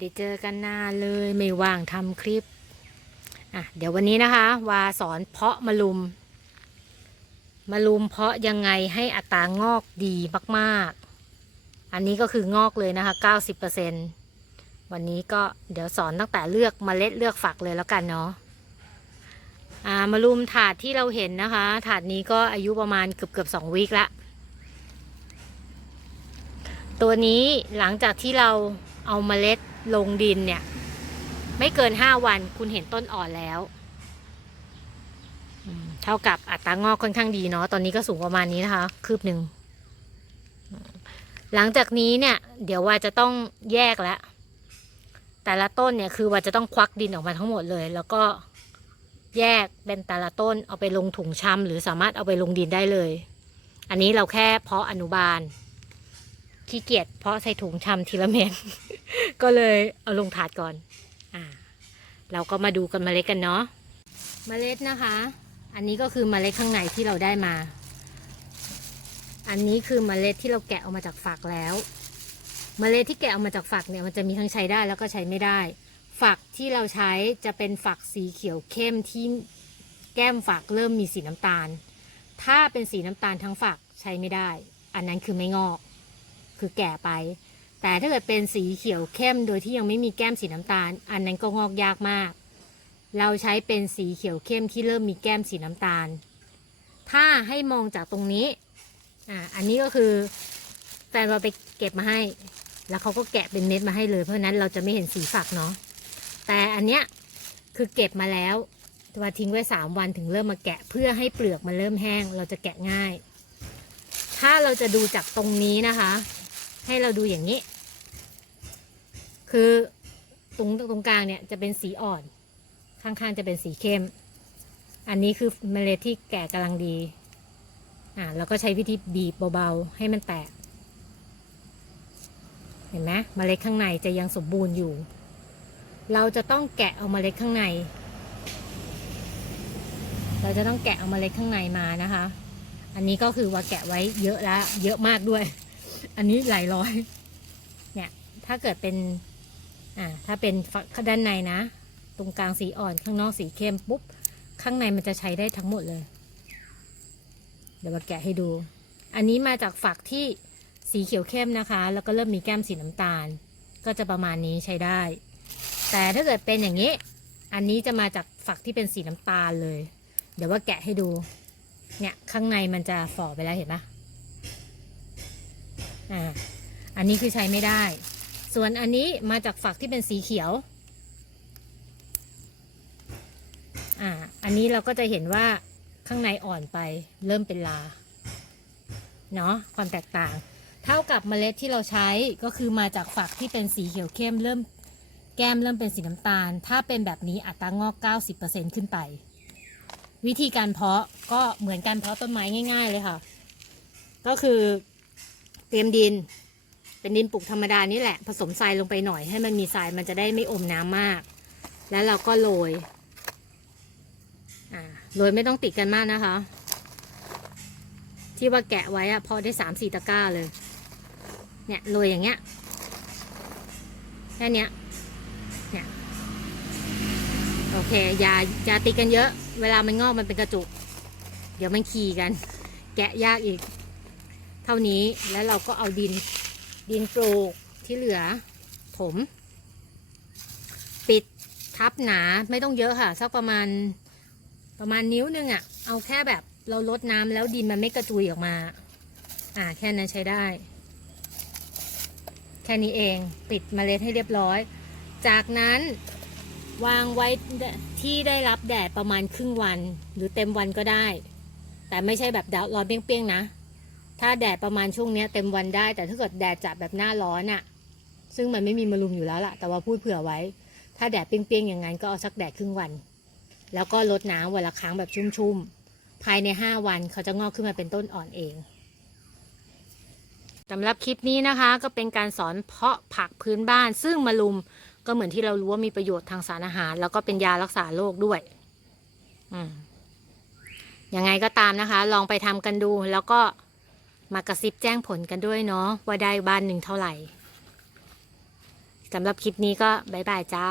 ได้เจอกันนานเลยไม่ว่างทำคลิปอะเดี๋ยววันนี้นะคะวาสอนเพาะมะลุมมะลุมเพาะยังไงให้อัตรางอกดีมากๆ อันนี้ก็คืองอกเลยนะคะ 90%วันนี้ก็เดี๋ยวสอนตั้งแต่เลือกเมล็ดเลือกฝักเลยแล้วกันเนาะอ่ามะลุมถาดที่เราเห็นนะคะ ถาดนี้ก็อายุประมาณเกือบเกือบสองวีคละตัวนี้หลังจากที่เราเอาเมล็ด ลงดินเนี่ย ไม่เกินห้าวันคุณเห็นต้นอ่อนแล้วเท่ากับอัตรางอกค่อนข้างดีเนาะตอนนี้ก็สูงประมาณนี้นะคะ คืบหนึ่ง หลังจากนี้เนี่ย เดี๋ยวว่าจะต้องแยกแล้วแต่ละต้นเนี่ยคือว่าจะต้องควักดินออกมาทั้งหมดเลย แล้วก็แยกเป็นแต่ละต้นเอาไปลงถุงชำหรือสามารถเอาไปลงดินได้เลย อันนี้เราแค่เพาะอนุบาล ขี้เกียจเพราะใส่ถุงชำทีละเม็ด ก็เลยเอาลงถาดก่อน อ่า เราก็มาดูกันเมล็ดกันเนาะ เมล็ดนะคะ อันนี้ก็คือเมล็ดข้างในที่เราได้มา อันนี้คือเมล็ดที่เราแกะออกมาจากฝักแล้ว เมล็ดที่แกะออกมาจากฝักเนี่ยมันจะมีทั้งใช้ได้แล้วก็ใช้ไม่ได้ ฝักที่เราใช้จะเป็นฝักสีเขียวเข้มที่แก้มฝักเริ่มมีสีน้ำตาล ถ้าเป็นสีน้ำตาลทั้งฝักใช้ไม่ได้ อันนั้นคือไม่งอก คือแก่ไป แต่ถ้าเกิดเป็นสีเขียวเข้มโดยที่ยังไม่มีแก้มสีน้ำตาล อันนั้นก็งอกยากมาก เราใช้เป็นสีเขียวเข้มที่เริ่มมีแก้มสีน้ำตาล ถ้าให้มองจากตรงนี้อ่าอันนี้ก็คือแฟนเราไปเก็บมาให้ แล้วเขาก็แกะเป็นเม็ดมาให้เลย เพราะนั้นเราจะไม่เห็นสีฝักเนาะแต่อันเนี้ยคือเก็บมาแล้วมาทิ้งไว้สามวันถึงเริ่มมาแกะเพื่อให้เปลือกมันเริ่มแห้ง เราจะแกะง่าย ถ้าเราจะดูจากตรงนี้นะคะ ให้เราดูอย่างนี้ คือตรงตรงกลางเนี่ยจะเป็นสีอ่อน ข้างๆจะเป็นสีเข้ม อันนี้คือเมล็ดที่แก่กำลังดี อ่าแล้วก็ใช้วิธีบีบเบาๆ ให้มันแตก เห็นไหมเมล็ดข้างในจะยังสมบูรณ์อยู่ เราจะต้องแกะเอาเมล็ดข้างใน เราจะต้องแกะเอาเมล็ดข้างในมานะคะ อันนี้ก็คือว่าแกะไว้เยอะแล้ว เยอะมากด้วย อันนี้หลายร้อย เนี่ย ถ้าเกิดเป็น อ่า ถ้าเป็นฝักด้านในนะ ตรงกลางสีอ่อน ข้างนอกสีเข้มปุ๊บ ข้างในมันจะใช้ได้ทั้งหมดเลย เดี๋ยวมาแกะให้ดู อันนี้มาจากฝักที่สีเขียวเข้มนะคะ แล้วก็เริ่มมีแก้มสีน้ำตาล ก็จะประมาณนี้ใช้ได้ แต่ถ้าเกิดเป็นอย่างนี้ อันนี้จะมาจากฝักที่เป็นสีน้ำตาลเลย เดี๋ยวว่าแกะให้ดู เนี่ย ข้างในมันจะฝ่อไปแล้วเห็นปะ อ่าอันนี้คือใช้ไม่ได้ ส่วนอันนี้มาจากฝักที่เป็นสีเขียวอ่าอันนี้เราก็จะเห็นว่าข้างในอ่อนไปเริ่มเป็นลาเนาะความแตกต่าง เท่ากับเมล็ดที่เราใช้ก็คือมาจากฝักที่เป็นสีเขียวเข้มเริ่มแก้มเริ่มเป็นสีน้ำตาล ถ้าเป็นแบบนี้อัตรางอก 90%ขึ้นไป วิธีการเพาะก็เหมือนการเพาะต้นไม้ง่าย ๆ เลยค่ะ ก็คือ เตรียมดิน เป็นดินปลูกธรรมดานี่แหละ ผสมทรายลงไปหน่อยให้มันมีทรายมันจะได้ไม่อมน้ำมาก แล้วเราก็โรยโรยไม่ต้องติดกันมากนะคะ ที่ว่าแกะไว้อะพอได้สามสี่ตะกร้าเลย เนี่ยโรยอย่างเงี้ยแค่เนี้ยเนี่ยโอเคอย่าอย่าติดกันเยอะ เวลามันงอกมันเป็นกระจุก เดี๋ยวมันขี่กัน แกะยากอีก เท่านี้แล้วเราก็เอาดินดินปลูกที่เหลือถม ปิดทับหนาไม่ต้องเยอะค่ะ สักประมาณประมาณนิ้วหนึงอะ่ะ เอาแค่แบบเราลดน้ำแล้วดินมันไม่กระจุยออกมา อ่าแค่นั้นใช้ได้ แค่นี้เองปิดเมล็ดให้เรียบร้อย จากนั้นวางไว้ที่ได้รับแดดประมาณครึ่งวัน หรือเต็มวันก็ได้ แต่ไม่ใช่แบบแดดร้อนเปรี้ยงๆนะ ถ้าแดดประมาณช่วงเนี้ยเต็มวันได้ แต่ถ้าเกิดแดดจัดแบบหน้าร้อนอะซึ่งมันไม่มีมะลุมอยู่แล้วล่ะ แต่ว่าพูดเผื่อไว้ ถ้าแดดเปรี้ยงๆอย่างนั้นก็เอาสักแดดครึ่งวัน แล้วก็ลดน้ำวันละครั้งแบบชุ่มๆ ภายใน 5 วันเขาจะงอกขึ้นมาเป็นต้นอ่อนเองสำหรับคลิปนี้นะคะ ก็เป็นการสอนเพาะผักพื้นบ้าน ซึ่งมะลุมก็เหมือนที่เรารู้ว่ามีประโยชน์ทางสารอาหาร แล้วก็เป็นยารักษาโรคด้วย อืมยังไงก็ตามนะคะ ลองไปทำกันดูแล้วก็ มากระซิบแจ้งผลกันด้วยเนาะว่าได้บ้านหนึ่งเท่าไหร่สำหรับคลิปนี้ก็บายบายจ้า